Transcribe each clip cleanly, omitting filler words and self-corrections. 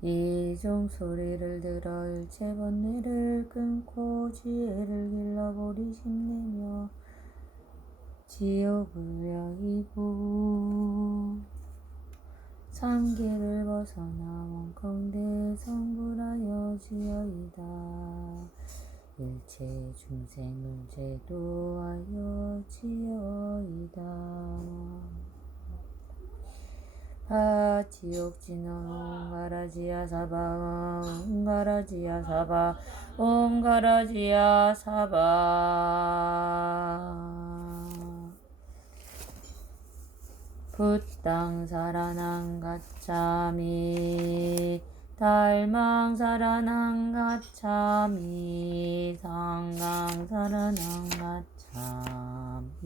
이 종소리를 들어 일체 번뇌를 끊고 지혜를 길러보리 심내며 지옥을 여기고 삼계를 벗어나 원컨대 성불하여 지어이다. 일체 중생을 제도하여 지어이다. 지옥진원 옴가라지야 사바 옴가라지야 사바 옴가라지야 사바 붓당 사라낭 가차미 달망 사라낭 가차미 상강 사라낭 가차미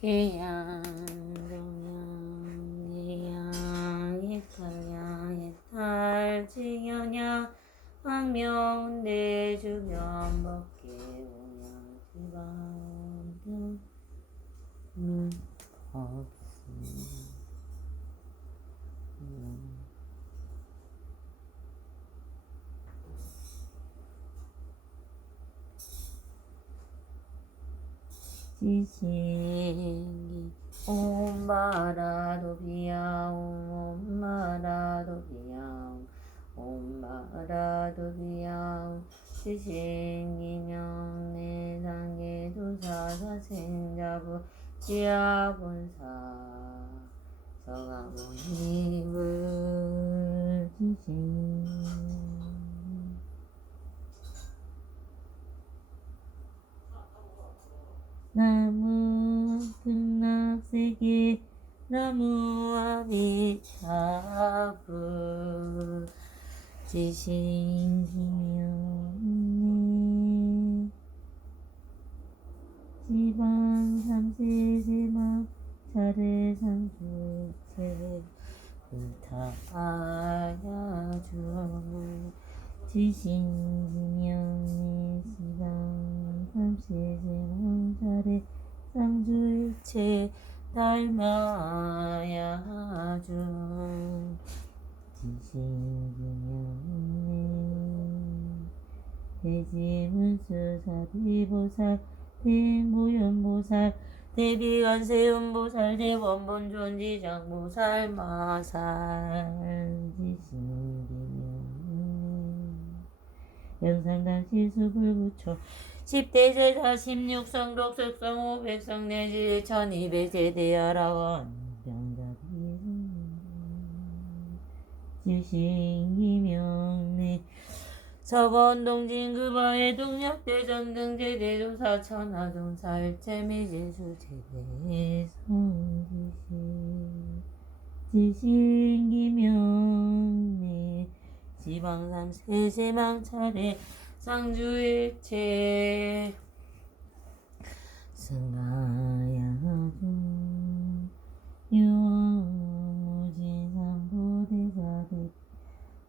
계양 정양 이탈양 이탈 지연양 황명운대 주변 법계 오양 지방경 지신기 옴바라도비야 옴바라도비야 옴바라도비야 지신기명 내상계 도사사생자부 지하본사 서가모니불 지신 나무 극락세계 나무아비차부 지신기명내 지방 삼세세막 차례 상주체 불타야주 지신기명내 지방 삼세세막 차례 상주일체 닮아야주 지신기명내 대지문수사비보살 대모연보살 대비관세음보살 대원본존지장보살 마살 지신기명 영상단시수불구초 10대제사 16성 독석성 500성 내지 1200제대하라원 병답이 지신기명내 서번동진급하의 동력대전등 제대조사 천하동사 일체미지수 제대성지신 지신기명내 지방삼 세세망차례 상주일체 승하야주 유무진삼보대사대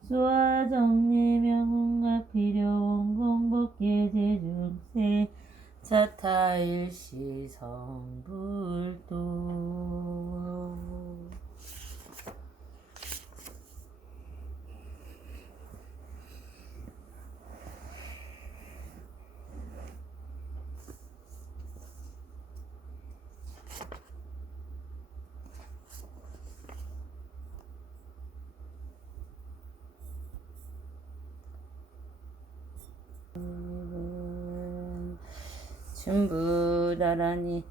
수화정리명운각 필요원공복계 제중세 차타일시성불도 춘부다라니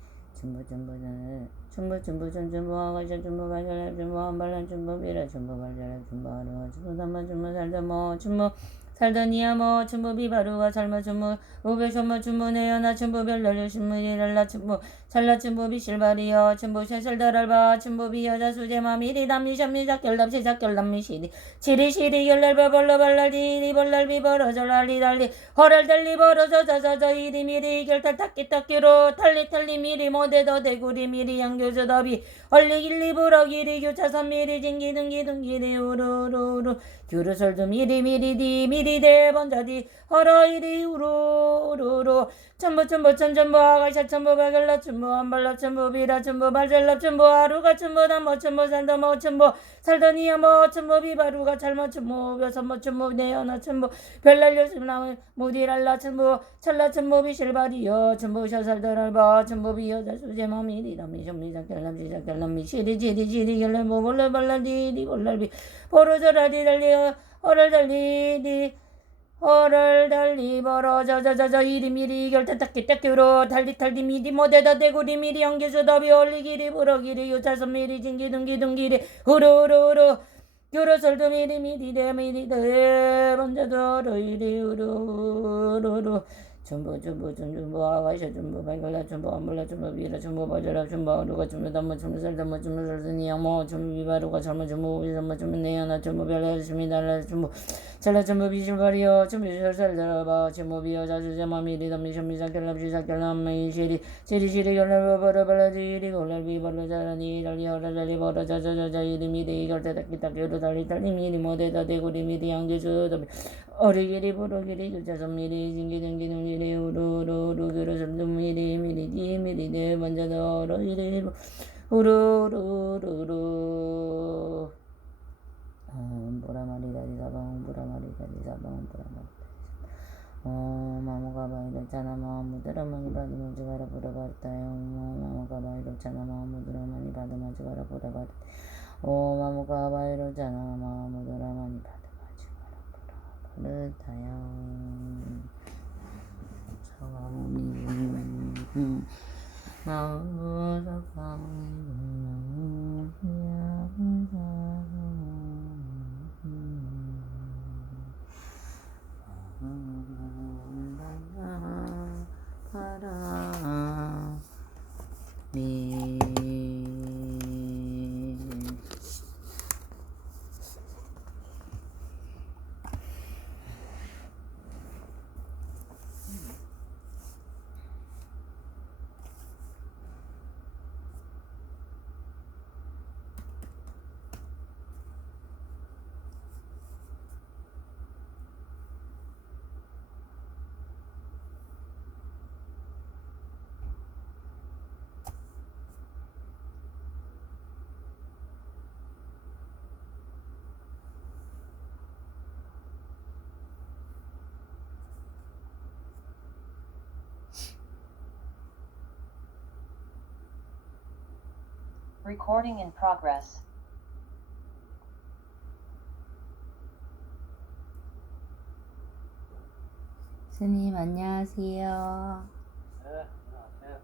춘부전전부하가전 춘부발전할 춘부한발란 춘부비라 춘부발전할 춘부하루와 춘부삼만 춘부살더모 춘부 살더니야모 춘부비바루와 살마 춘부 우베천모 춘부내연하 춘부별날려 춘부이랄라 춘부 찰라 춘부비실바리여 춘부세설다랄바 춘부비여자 수제마미리 담미션미작 결담시작 결담미시리 치리시리 결날바벌러발랄디 벌날비벌어절랄리달리 허랄달리 벌어져자자자 이리미리 결탈 탁기탁기로 탈리탈리 미리 모대더 대구리 미리 양교저더비 얼리길리 부러기리 교차선 미리 징기둥기둥기리 우루루루 규르설도 미리미리디 미리 미리 대번자디 허러 이리 우루루루 천부 천전부 아가샤 천부 발결라 천부 안발라 천부 비라 천부 발절라 천부 아루가 천부 담모 천부 살더모 천부 살더니야 뭐 천부 비바루가 잘모 천부 벼선모 천부 내연아 천부 별날려 천부 무디랄라 천부 찰라 천부 비실바리여 천부 샤살더랄바 천부 비여자 수제마미 리람미 점미자 결람시자 결람미 시리 결람모 볼라발라디리 볼랄비 보로저라디랄리여 허럴달리디 허럴달리 벌어저저저저 이리미리 결타딱기딱기로 달리탈디 미디 모대다 대구리 미리 연기수 더비 올리기리 부러기리 유차선 미리 징기둥기둥기리 후루루루 요로설도 미리 대미리 대 번져도 이리 우루루루 전부 아가샤 전부 발갈라 전부 안불라 전부 비라 전부 바자라 전부 아루가 전부 담모 전부 살담모 전부 살더니 양모 전부 비바루가 잘못 전부 비삼모 전부 내연아 전부 별라 스미달라 전부 잘라 전부 비실바리여 전부 살살달바 전부 비여자 주제마 미리담미 전미사 결람시사 결람미 시리 결람 버러발라지리 골랄비 벌러자라니 달리 허라달리 벌어자자자자 이리미리 결타닥기딱 요로달리 달리미리 모대다 대구리 미리 양재수 어리기리 부러기리 유자선 미리 징기둥기둥기리 우루루루 그러설도 미리 디미리 네 먼저도 어리기리 우루루루루 보라마리다리 사방 보라마리다리 사방 보라마리다리 마모가 바이럽잖아 마무드라 많이 받으면 지가라 보라봤다요 마모가 바이럽잖아 마무드라 많이 받으면 지가라 보라봤다 마모가 바이럽잖아 마무드라 많이 받으면 그렇다요. 사랑이 Recording in progress. 스님 안녕하세요. 네, 안녕하세요.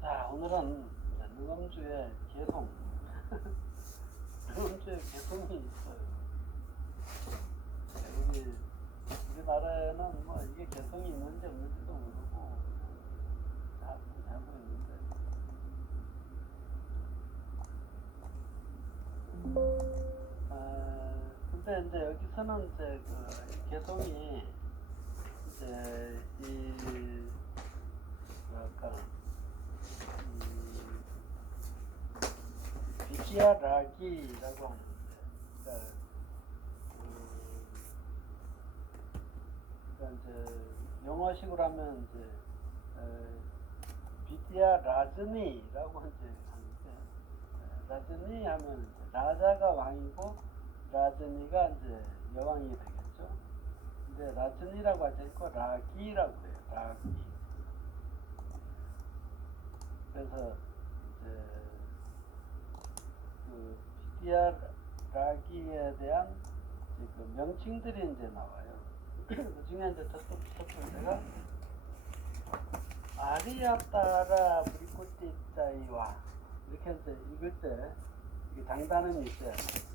자, 오늘은 누범주의 개송. 누범주의 개송이 있어요. 우리나라에는 뭐 이게 개송이 있는지 없는지도 모르고 잘 모르겠는데. 근데 이제 여기서는 이제 그 개송이 이제 이 뭐랄까 비디아라기라고 하는데, 그러니까 이제 영어식으로 하면 이제 비디아라즈니라고 이제 하는데, 라즈니 하면 이제 라자가 왕이고 라즈니가 이제 여왕이 되겠죠. 근데 라즈니라고 하지 않고 라기라고 해요. 라기. 그래서 이제 그 비디아라기에 대한 그 명칭들이 이제 나와요. 그 중에 이제 첫 번째가 아리아따라 브리코티짜이와 이렇게 이제 읽을 때 이 당단은 이제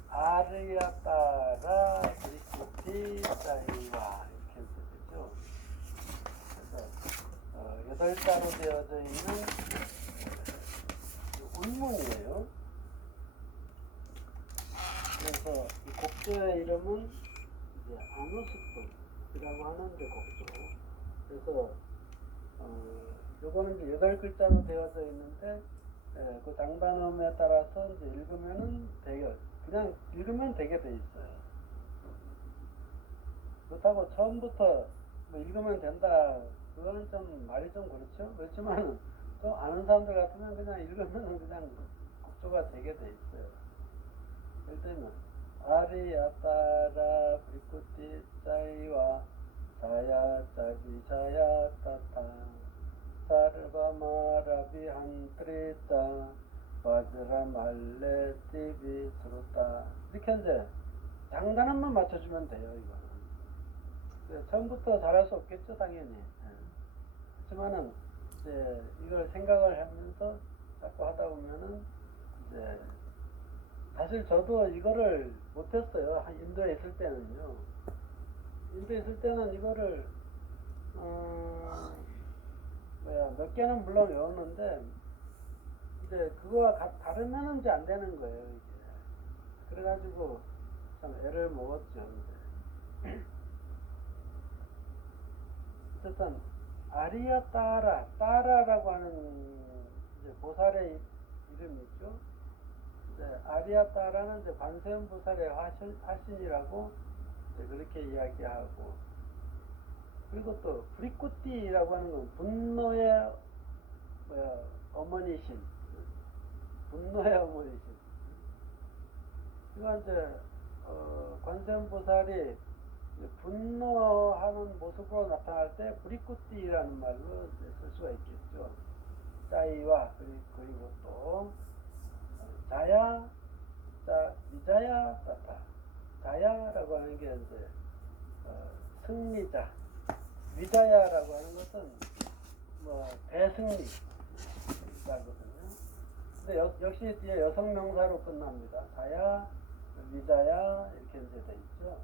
아르야따라 브리쿠티 짜이와 이렇게 되죠. 그래서 8자로 되어져 있는 운문이에요. 그래서 이 곡조의 이름은 이제 아누스톤이라고 하는데 곡조. 그래서 요거는 이제 8글자로 되어져 있는데 그 당단음에 따라서 이제 읽으면은 되게 그냥 읽으면 되게 돼 있어요. 그렇다고 처음부터 뭐 읽으면 된다 그거는 좀 말이 좀 그렇죠. 그렇지만 좀 아는 사람들 같으면 그냥 읽으면은 그냥 곡조가 되게 돼 있어요. 예를 들면 아리아따라 브리쿠티 짜이와 자야 짜비 자야 따타 사르바마라비 한트레자 바즈라 말레 티비 스루타 이렇게 이제 장단음만 맞춰주면 돼요. 이거는 처음부터 잘할 수 없겠죠 당연히. 그렇지만은 이제 이걸 생각을 하면서 자꾸 하다 보면은 이제 사실 저도 이거를 못했어요. 인도에 있을 때는요. 인도에 있을 때는 이거를 몇 개는 물론 외웠는데 이제 그거와 다르면은 이제 안 되는 거예요. 이게 그래가지고 참 애를 먹었죠. 이제. 어쨌든 아리야 따라라고 하는 이제 보살의 이름이죠. 아리야 따라는 이제 관세음 보살의 화신이라고 이제 그렇게 이야기하고, 그리고 또 브리쿠티라고 하는 건 분노의 어머니신, 분노의 어머니신. 이건 이제 관세음 보살이 분노하는 모습으로 나타날 때 브리쿠티라는 말로 쓸 수가 있겠죠. 짜이와 그리고 또 자야, 미자야, 따타. 자야라고 하는 게 이제 승리자, 미자야라고 하는 것은 뭐 대승리라거든요. 근데 역시 뒤에 여성 명사로 끝납니다. 자야, 미자야 이렇게 이제 돼 있죠.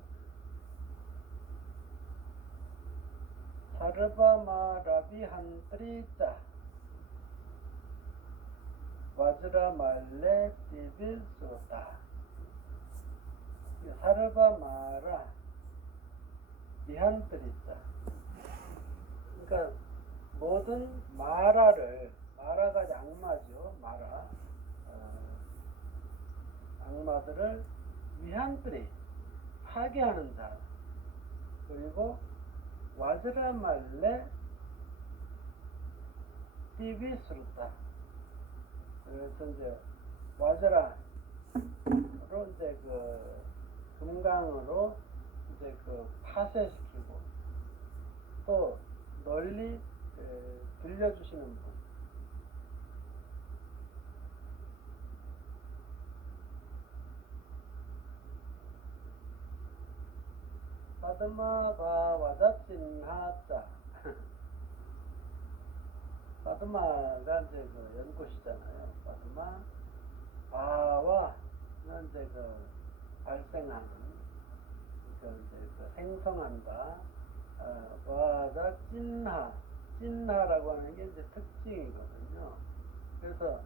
사르바마라비 한트리자 와즈라 말레 티빌 소타. 사르바마라 미한트리자. 그러니까 모든 마라가 악마죠. 악마들을 미한트리 파괴하는 자. 그리고 와즈라 말레 티비스루타. 그래서 이제 와즈라로 이제 그 금강으로 이제 그 파쇄시키고 또 널리 들려주시는 분. 파드마 바 와자친하자. 파드마가 이제 그 연꽃이잖아요. 파드마 바와 이제 그 발생하는, 그러니까 이제 그 생성한다. 와자 찐하라고 하는 게 이제 특징이거든요. 그래서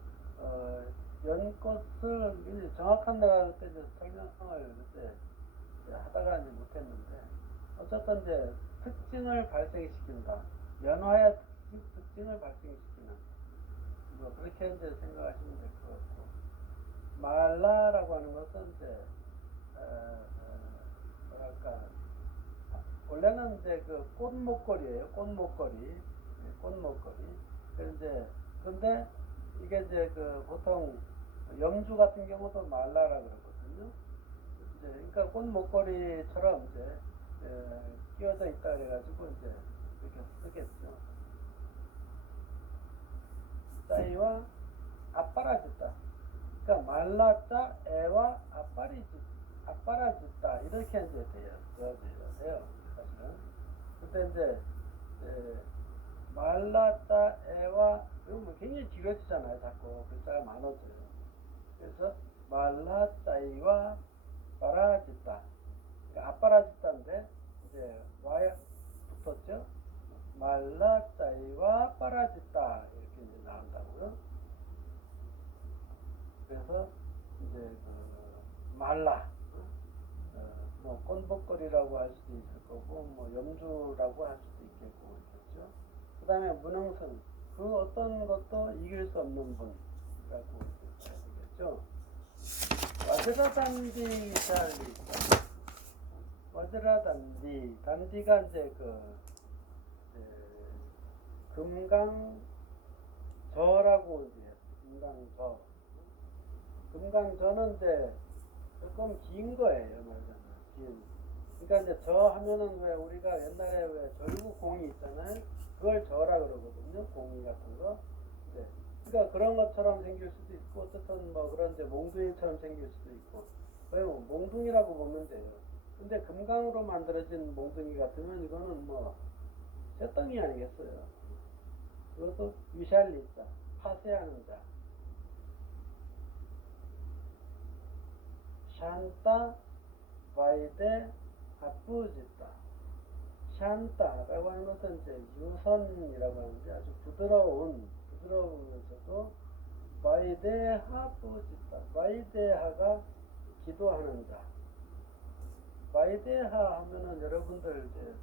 연꽃을 정확한 내가 그때 이제 설명을 그때 하다가 이제 못했는데, 어쨌든 이제 특징을 발생시킨다. 연화의 특징을 발생시키는, 뭐 그렇게 이제 생각하시면 될 것 같고, 말라라고 하는 것은 이제 뭐랄까, 원래는 이제 그 꽃목걸이에요. 꽃목걸이. 근데 이게 이제 그 보통 염주 같은 경우도 말라라 그러거든요. 이제 그러니까 꽃목걸이처럼 이제 끼워져 있다 그래가지고 이제 이렇게 쓰겠죠. 짜이와 아빠라짓다. 그러니까 말라짜 애와 아빠라짓다 이렇게 이제 돼요. 사실은. 근데 이제 말라짜 애와 이건 뭐 굉장히 길어지잖아요. 자꾸 글자가 많아져요. 그래서 말라짜이와 빠라짓다. 그러니까 아빠라짓다인데 이제 와야 붙었죠. 말라짜이와 빠라짓다 이렇게 이제 나온다고요. 그래서 이제 그 말라, 뭐 꼰복거리라고 할 수도 있을 거고, 뭐 염주라고 할 수도 있겠고 그렇겠죠. 그 다음에 문흥선, 그 어떤 것도 이길 수 없는 분이라고 봐야 되겠죠. 와드라단디 샬리다. 와드라단디, 단디가 이제 금강저라고 이제 금강저. 금강저는 이제 조금 긴 거예요, 말하자면. 긴. 그러니까 이제 저 하면은 왜 우리가 옛날에 왜 절구공이 있잖아요. 그걸 저라 그러거든요. 공이 같은 거. 네. 그러니까 그런 것처럼 생길 수도 있고, 어쨌든 뭐 그런 이제 몽둥이처럼 생길 수도 있고. 그냥 몽둥이라고 보면 돼요. 근데 금강으로 만들어진 몽둥이 같으면 이거는 뭐 쇠덩이 아니겠어요. 그것도 위샬리자, 파쇄하는 자. 샨따 바이데 아프지다. 샨따라고 하는 것은 이제 유선이라고 하는데 아주 부드러우면서도 바이데하 뿌지다. 바이데하가 기도하는 자. 바이데하 하면은 여러분들 이제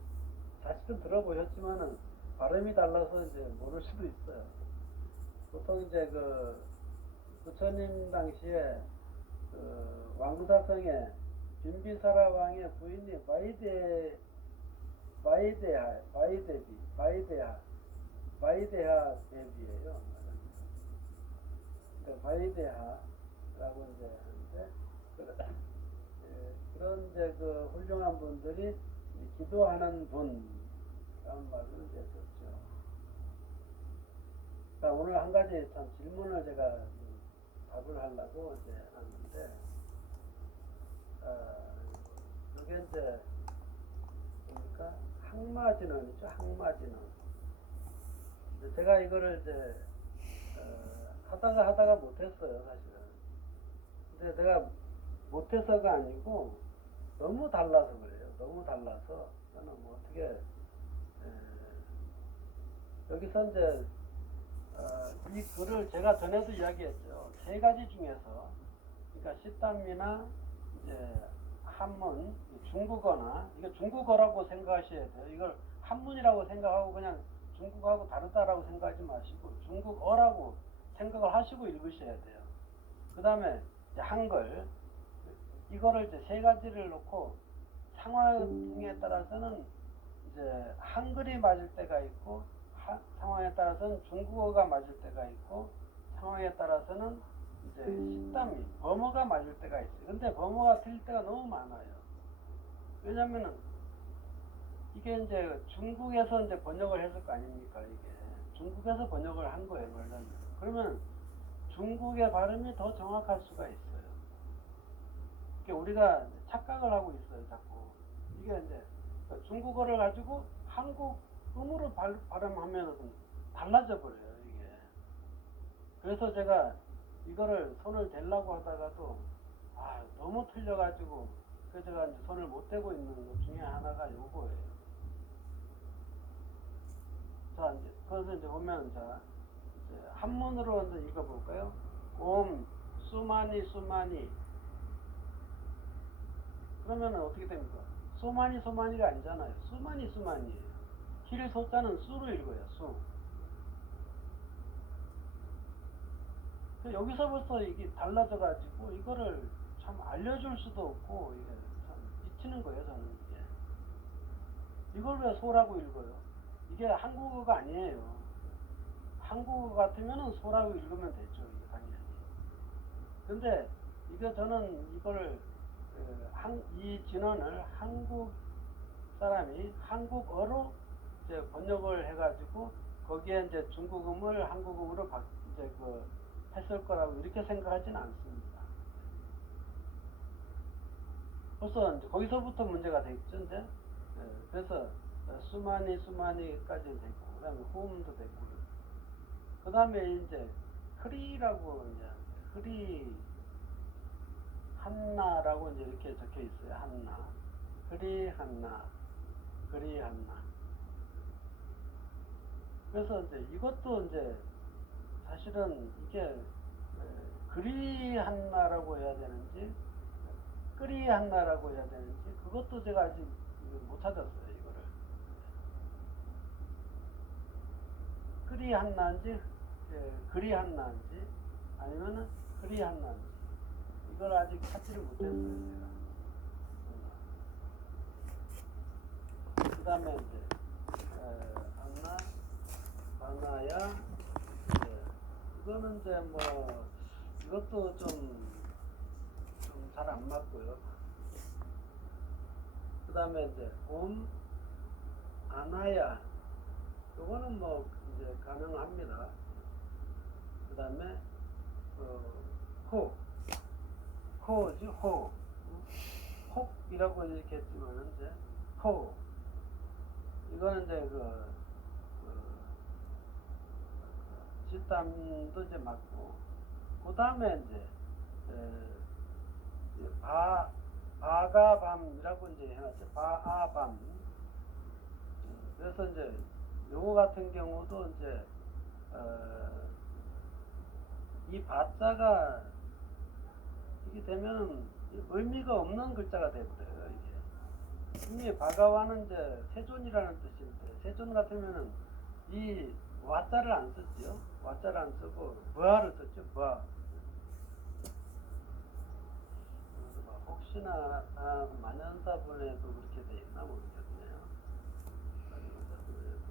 사실은 들어보셨지만은 발음이 달라서 이제 모를 수도 있어요. 보통 이제 그 부처님 당시에 그 왕사성에 빈비사라 왕의 부인이 바이데하 대비예요. 그러니까 바이데하라고 이제 하는데 그런 이제 그 훌륭한 분들이 기도하는 분이라는 말을 이제 썼죠. 자, 오늘 한 가지 참 질문을 제가 답을 하려고 이제 하는데, 그게 이제 보니까 항마진언이죠. 항마진언. 제가 이거를 이제 하다가 못했어요, 사실은. 근데 내가 못해서가 아니고 너무 달라서 그래요. 너무 달라서 저는 뭐 어떻게 여기서 이제 이 글을 제가 전에도 이야기했죠. 세 가지 중에서, 그러니까 시땀이나 이제 한문, 중국어나, 이거 중국어라고 생각하셔야 돼요. 이걸 한문이라고 생각하고 그냥 중국어하고 다르다라고 생각하지 마시고 중국어라고 생각을 하시고 읽으셔야 돼요. 그 다음에 한글, 이거를 이제 세 가지를 놓고 상황에 따라서는 이제 한글이 맞을 때가 있고, 상황에 따라서는 중국어가 맞을 때가 있고, 상황에 따라서는 이제 식담이 범어가 맞을 때가 있어요. 근데 범어가 틀릴 때가 너무 많아요. 왜냐면은 이게 이제 중국에서 이제 번역을 했을 거 아닙니까? 이게 중국에서 번역을 한 거예요, 말하자면. 그러면 중국의 발음이 더 정확할 수가 있어요. 우리가 착각을 하고 있어요, 자꾸. 이게 이제 중국어를 가지고 한국음으로 발음하면 달라져 버려요, 이게. 그래서 제가 이거를 손을 대려고 하다가도 너무 틀려가지고 그래서 제가 이제 손을 못 대고 있는 것 중에 하나가 요거예요. 자, 이제 그래서 이제 보면 자 이제 한문으로 이제 읽어볼까요? 수마니 그러면 어떻게 됩니까? 소마니가 아니잖아요. 수마니예요. 길 소자는 수로 읽어요. 수. 여기서부터 이게 달라져가지고 이거를 참 알려줄 수도 없고 이게 참 미치는 거예요, 저는 이게. 이걸 왜 소라고 읽어요? 이게 한국어가 아니에요. 한국어 같으면은 소라고 읽으면 되죠, 이게 당연히. 근데 이게 저는 이걸 이 진언을 한국 사람이 한국어로 이제 번역을 해가지고 거기에 이제 중국음을 한국음으로 이제 했을 거라고 이렇게 생각하지는 않습니다. 벌써 이제 거기서부터 문제가 되겠죠, 이제. 그래서 수마니까지 됐고, 그 다음에 후음도 됐고, 그 다음에 이제 흐리라고 이제 흐리 한나라고 이제 이렇게 적혀 있어요. 한나. 그리 한나. 그리 한나. 그래서 이제 이것도 이제 사실은 이게 그리 한나라고 해야 되는지 끄리 한나라고 해야 되는지 그것도 제가 아직 못 찾았어요. 이거를 끄리 한나인지 그리 한나인지 아니면은 그리 한나인지 이걸 아직 찾지를 못했어요. 제가 그 다음에 이제 한나 하나야 이거는 이제 뭐 이것도 좀 잘 안 맞고요. 그 다음에 이제 아나야 이거는 뭐 이제 가능합니다. 그 다음에 호지 혹이라고 이렇게 했지만은 이제 호 이거는 이제 집담도 이제 맞고 그 다음에 이제 바가밤이라고 이제 해놨죠. 바아밤. 그래서 이제 요거 같은 경우도 이제 이 바자가 이게 되면은 의미가 없는 글자가 되버려요. 이게 이미 바가와는 이제 세존이라는 뜻인데 세존 같으면은 이 와자를 안 썼죠. 와자를 안 쓰고 부하를 썼죠. 부하. 혹시나 만연사분에도 그렇게 돼 있나 모르겠네요. 만연사분에도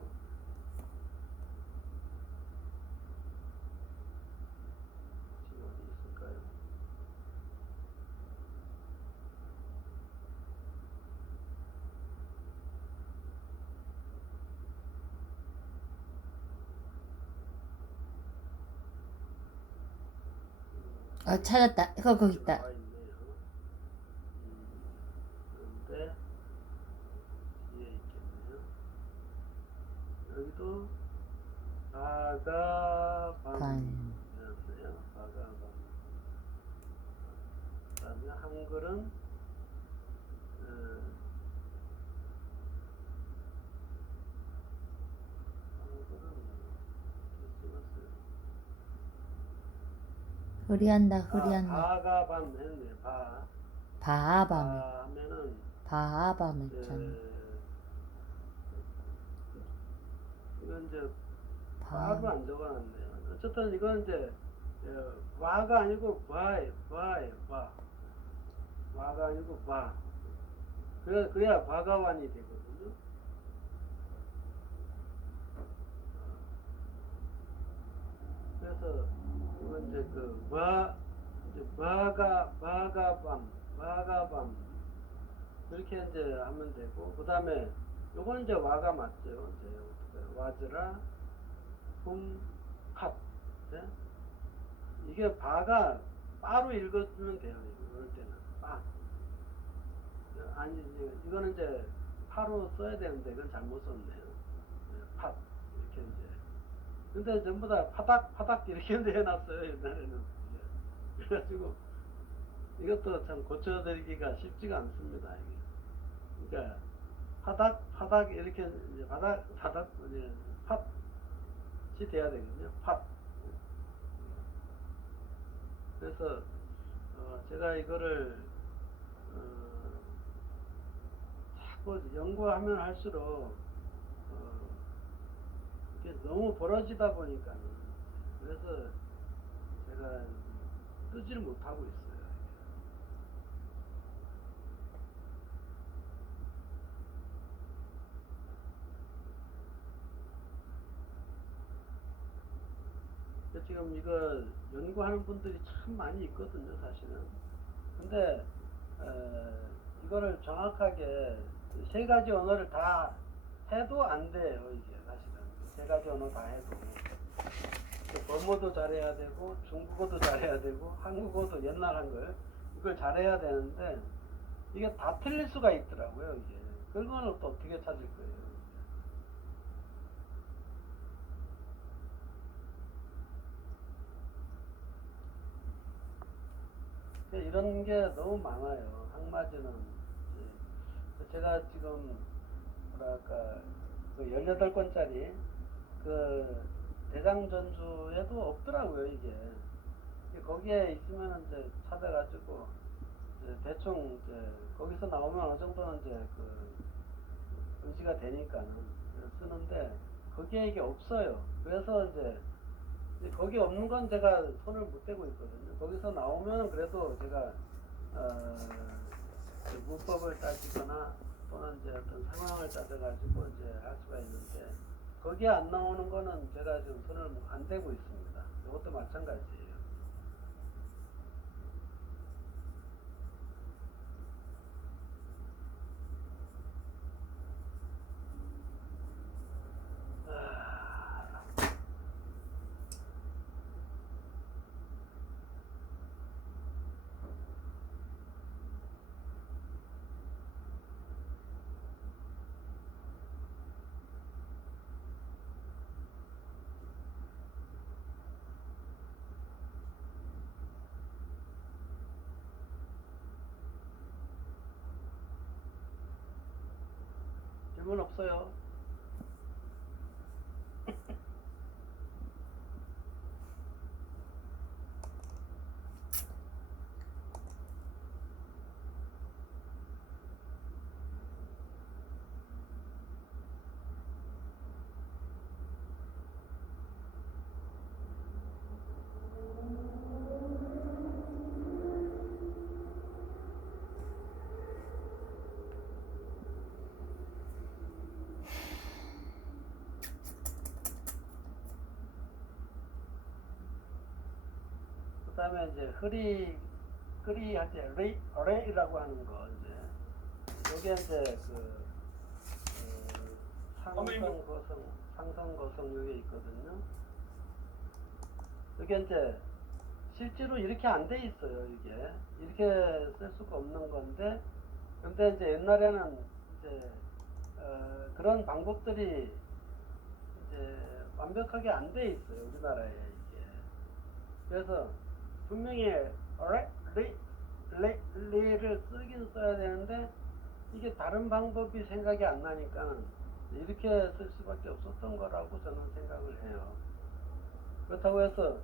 지금 어디 있을까요? 찾았다. 거기 있다. 나와 있네요. 그런데 뒤에 있겠네요. 여기도 바가밤이었네요. 바가밤. 그다음에 한글은 흐리한다. 바가밤 했네. 바하밤 하면은 했잖아. 이건 이제 바로 안 적어놨네요. 어쨌든 이건 이제 와가 아니고 바예요. 바. 와가 아니고 바. 그래야 바가완이 되거든요. 그래서 이건 이제 이제 바가밤 그렇게 이제 하면 되고 그 다음에 요건 이제 와가 맞죠. 이제 와즈라 쿰캅 네? 이게 바가 바로 읽어주면 돼요. 이럴 때는 바. 아니 이거는 이제 파로 써야 되는데 이건 잘못 썼네요. 팟 이렇게 이제 근데 전부 다 파닥 이렇게 해놨어요. 옛날에는 그래가지고 이것도 참 고쳐드리기가 쉽지가 않습니다. 이게. 그러니까 파닥 이렇게 이제 바닥 이제 팟이 돼야 되거든요. 팟. 그래서 제가 이거를 자꾸 연구하면 할수록 이게 너무 벌어지다 보니까 그래서 제가 뜨지를 못하고 있어요. 지금 이거 연구하는 분들이 참 많이 있거든요, 사실은. 근데 이거를 정확하게 세 가지 언어를 다 해도 안 돼요, 이게 사실은. 세 가지 언어 다 해도. 범어도 잘해야 되고, 중국어도 잘해야 되고, 한국어도 옛날 한글 이걸 잘해야 되는데 이게 다 틀릴 수가 있더라고요, 이게. 그걸 또 어떻게 찾을 거예요? 이런 게 너무 많아요. 항마지는 제가 지금 뭐랄까 그 18권짜리 그 대장전주에도 없더라고요 이게. 거기에 있으면 이제 찾아가지고 이제 대충 이제 거기서 나오면 어느 정도는 이제 그 의지가 되니까는 쓰는데 거기에 이게 없어요. 그래서 이제 거기 없는 건 제가 손을 못 대고 있거든요. 거기서 나오면 그래도 제가 문법을 따지거나 또는 이제 어떤 상황을 따져가지고 이제 할 수가 있는데 거기에 안 나오는 거는 제가 지금 손을 안 대고 있습니다. 이것도 마찬가지예요. 질문 없어요? 그 다음에 이제 흐리 할 때 레이라고 하는 거 이제 요게 이제 상성 거성 요게 있거든요. 이게 이제 실제로 이렇게 안 돼 있어요. 이게 이렇게 쓸 수가 없는 건데 근데 이제 옛날에는 이제 그런 방법들이 이제 완벽하게 안 돼 있어요. 우리나라에 이게. 그래서 분명히 레를 쓰긴 써야 되는데 이게 다른 방법이 생각이 안 나니까 이렇게 쓸 수밖에 없었던 거라고 저는 생각을 해요. 그렇다고 해서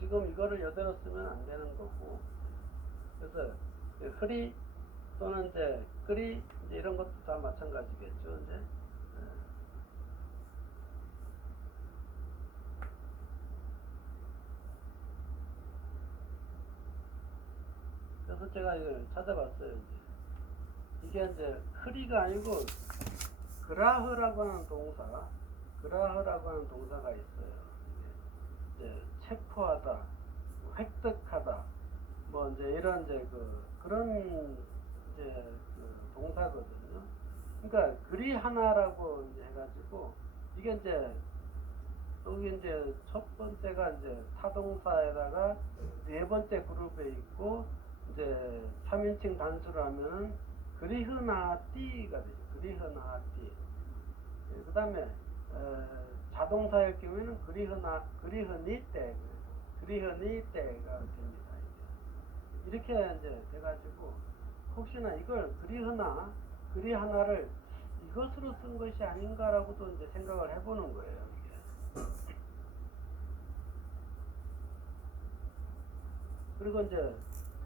지금 이거를 이대로 쓰면 안 되는 거고 그래서 흐리 또는 이제 끄리 이제 이런 것도 다 마찬가지겠죠. 이제 그래서 제가 이걸 찾아봤어요. 이게 이제 흐리가 아니고 그라흐라고 하는 그라흐라고 하는 동사가 있어요. 이제 체포하다, 획득하다, 뭐 이제 이런 이제 그런 이제 동사거든요. 그러니까 그리 하나라고 이제 해가지고 이게 이제 여기 이제 첫 번째가 이제 타동사에다가 네 번째 그룹에 있고 이제 3인칭 단수로 하면 그리흐나띠가 되죠. 그리흐나띠. 그 다음에 자동사일 경우에는 그리흐니때 그리흐니때가 됩니다. 이렇게 이제 돼가지고 혹시나 이걸 그리 하나를 이것으로 쓴 것이 아닌가라고도 이제 생각을 해보는 거예요. 이게. 그리고 이제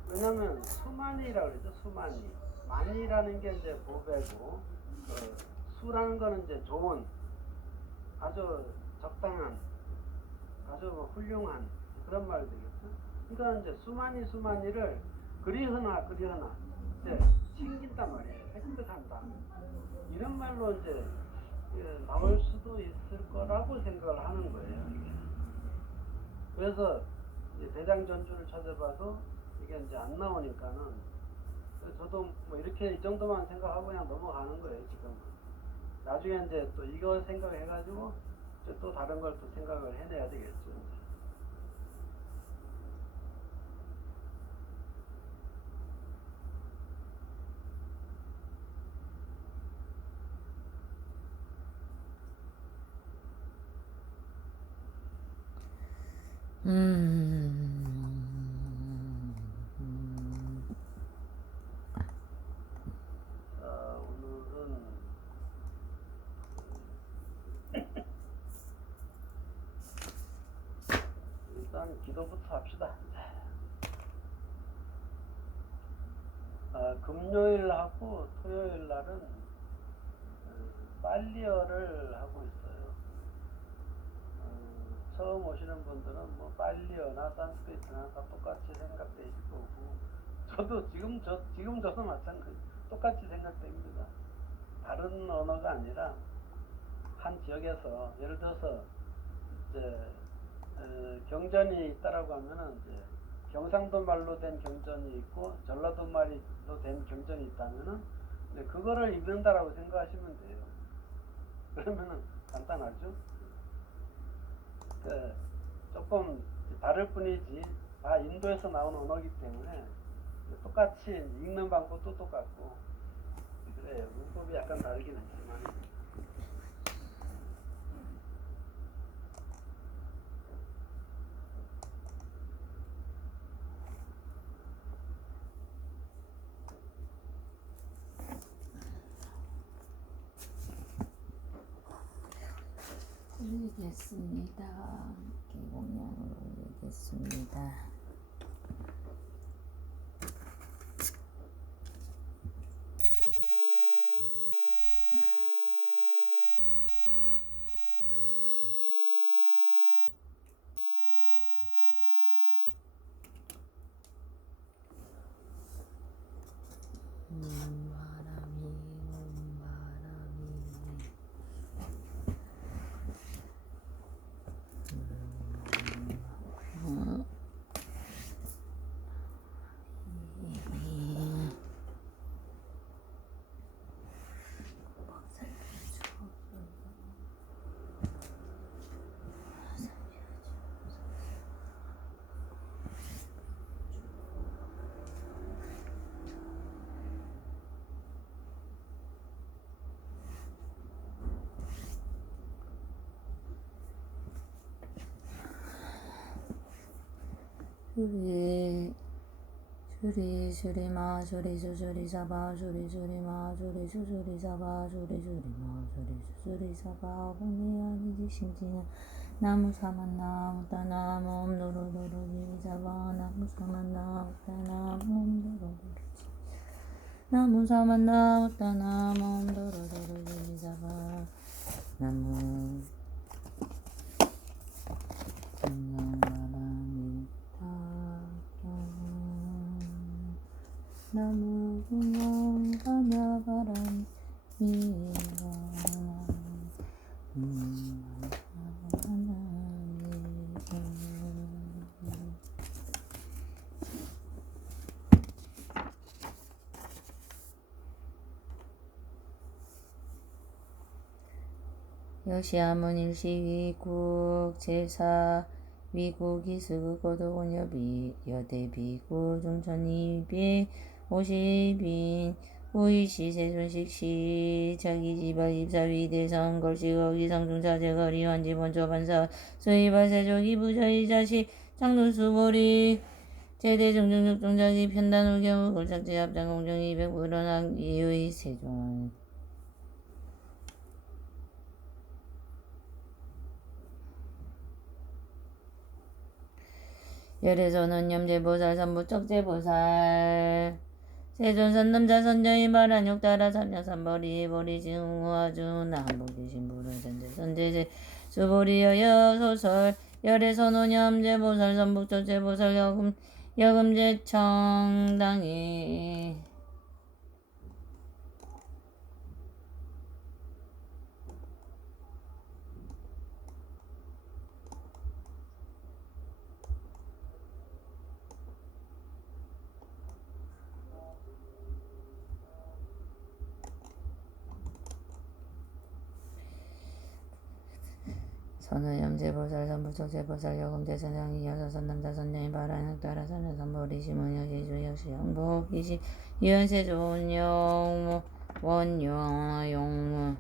왜냐면 수만이라고 그러죠. 수만이. 만이라는 게 이제 보배고 수라는 거는 이제 좋은 아주 적당한 아주 훌륭한 그런 말이 되겠죠. 그러니까 이제 수만이를 그리하나 이제 챙긴단 말이에요. 획득한다. 이런 말로 이제 나올 수도 있을 거라고 생각을 하는 거예요. 이게. 그래서 이제 대장전주를 찾아봐도 이게 이제 안 나오니까는 저도 뭐 이렇게 이 정도만 생각하고 그냥 넘어가는 거예요. 지금 나중에 이제 또 이거 생각을 해가지고 또 다른 걸 또 생각을 해내야 되겠죠. 정도부터 합시다. 금요일하고 토요일 날은 빨리어를 하고 있어요. 처음 오시는 분들은 뭐 빨리어나 산스크리트나 다 똑같이 생각되실 거고, 저도 지금 저도 마찬가지 똑같이 생각됩니다. 다른 언어가 아니라 한 지역에서 예를 들어서 이제 경전이 있다라고 하면은 이제 경상도 말로 된 경전이 있고 전라도 말로 된 경전이 있다면은 이제 그거를 읽는다라고 생각하시면 돼요. 그러면은 간단하죠. 조금 다를 뿐이지 다 인도에서 나온 언어이기 때문에 똑같이 읽는 방법도 똑같고 그래요. 문법이 약간 다르긴 하지만. 올리겠습니다. 기본량으로 올리겠습니다. 수리마 수리수수리사바 수리수리마 수리수수리사바 수리수리마 수리수수리사바 공이 아니지 심지는 나무사만나 우따나무 옴도로도로지리사바 나무사만나 우따나무 옴도로도로지 나무사만나 우따나무 옴도로도로지리사바 나무 나무 그냥 바다바람 위가 여시아문 일시위국 제사 위국 이스국 거도곤 여대비국 중천이비 오시빈 우이시 세존식시 자기지바 입사위 대상 걸시각 이상중차제거리 환지본초 반사 수의바 세족이 부자이 자시 장눈수보리 제대중중육중자기 편단우경우 골삭제 합장공정이 백불원학 이의 세종 열애선은 염제보살 삼부적제보살 세존선 남자선자의 말한욕 따라 삼녀삼벌이 보리징우아주 나한복이신부른 전제선제제 수보리여여 소설 열애선은 염제보살 삼부적제보살 여금제청당이 선은 염제보살 삼부적제보살 여금제천당이 여서선 남자선녀의 바라는 따라 삼녀삼벌이 심은여지주 역시 양복이시 유연세존 영무 원용무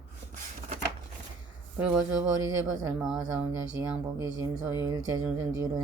불고수보리 세보살 마하사웅 역시 양복이심 소유일체중생지로